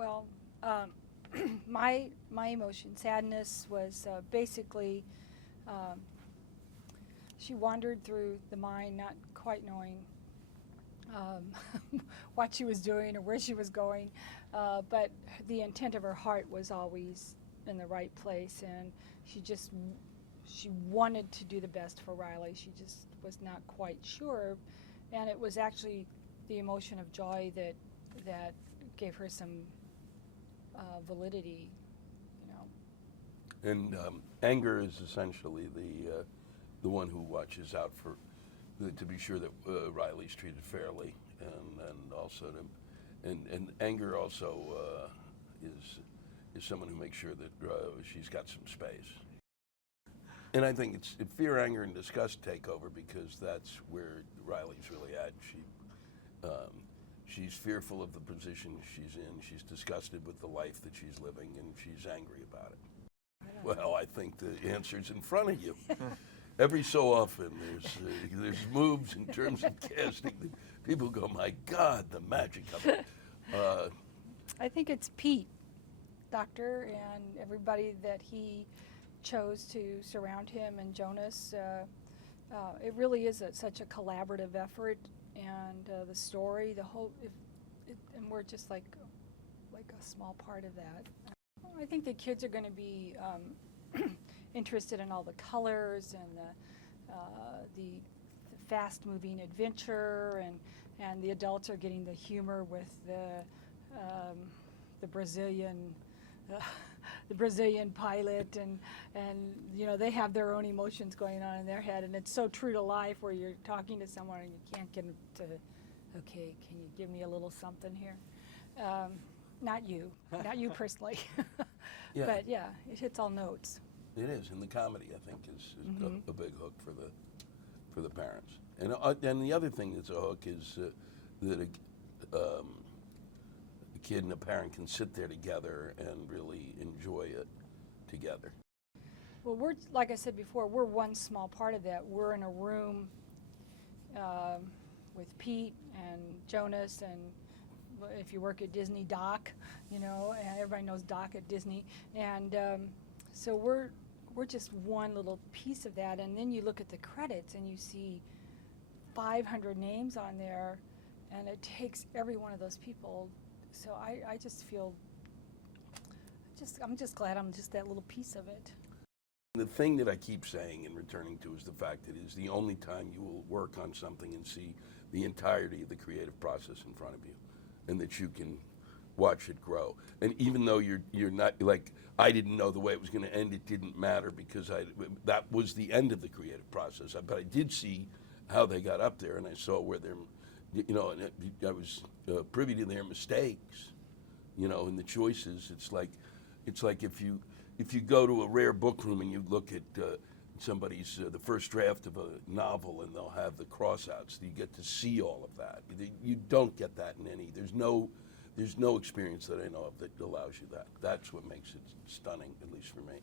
Well, my emotion, sadness, was basically she wandered through the mind, not quite knowing what she was doing or where she was going, but the intent of her heart was always in the right place, and she wanted to do the best for Riley. She just was not quite sure, and it was actually the emotion of joy that gave her some validity, you know. And anger is essentially the one who watches out for to be sure that Riley's treated fairly, and also and anger also is someone who makes sure that she's got some space. And I think it's fear, anger, and disgust take over because that's where Riley's really at. She's fearful of the position she's in. She's disgusted with the life that she's living, and she's angry about it. Well, I think the answer's in front of you. Every so often, there's moves in terms of casting that people go, my God, the magic of it. I think it's Pete, Doctor, and everybody that he chose to surround him, and Jonas. It really is such a collaborative effort, and the story, the whole, and we're just like a small part of that. I think the kids are going to be interested in all the colors and the fast-moving adventure, and the adults are getting the humor with the Brazilian. The Brazilian pilot, and you know, they have their own emotions going on in their head, and it's so true to life where you're talking to someone and you can't get them to, okay, can you give me a little something here? Not you personally, Yeah. But yeah, it hits all notes. It is, and the comedy I think is a big hook for the parents. And the other thing that's a hook is that a kid and a parent can sit there together and really enjoy it together. Well, we're, like I said before, we're one small part of that. We're in a room with Pete and Jonas, and if you work at Disney, Doc, you know, and everybody knows Doc at Disney, and so we're just one little piece of that. And then you look at the credits and you see 500 names on there, and it takes every one of those people. So I just feel, I'm just glad I'm just that little piece of it. The thing that I keep saying and returning to is the fact that it is the only time you will work on something and see the entirety of the creative process in front of you, and that you can watch it grow. And even though you're not, like, I didn't know the way it was going to end, it didn't matter because that was the end of the creative process. But I did see how they got up there, and I saw where they're, you know, and I was privy to their mistakes, you know, and the choices. It's like if you go to a rare book room and you look at somebody's the first draft of a novel, and they'll have the crossouts. You get to see all of that. You don't get that in any. There's no experience that I know of that allows you that. That's what makes it stunning, at least for me.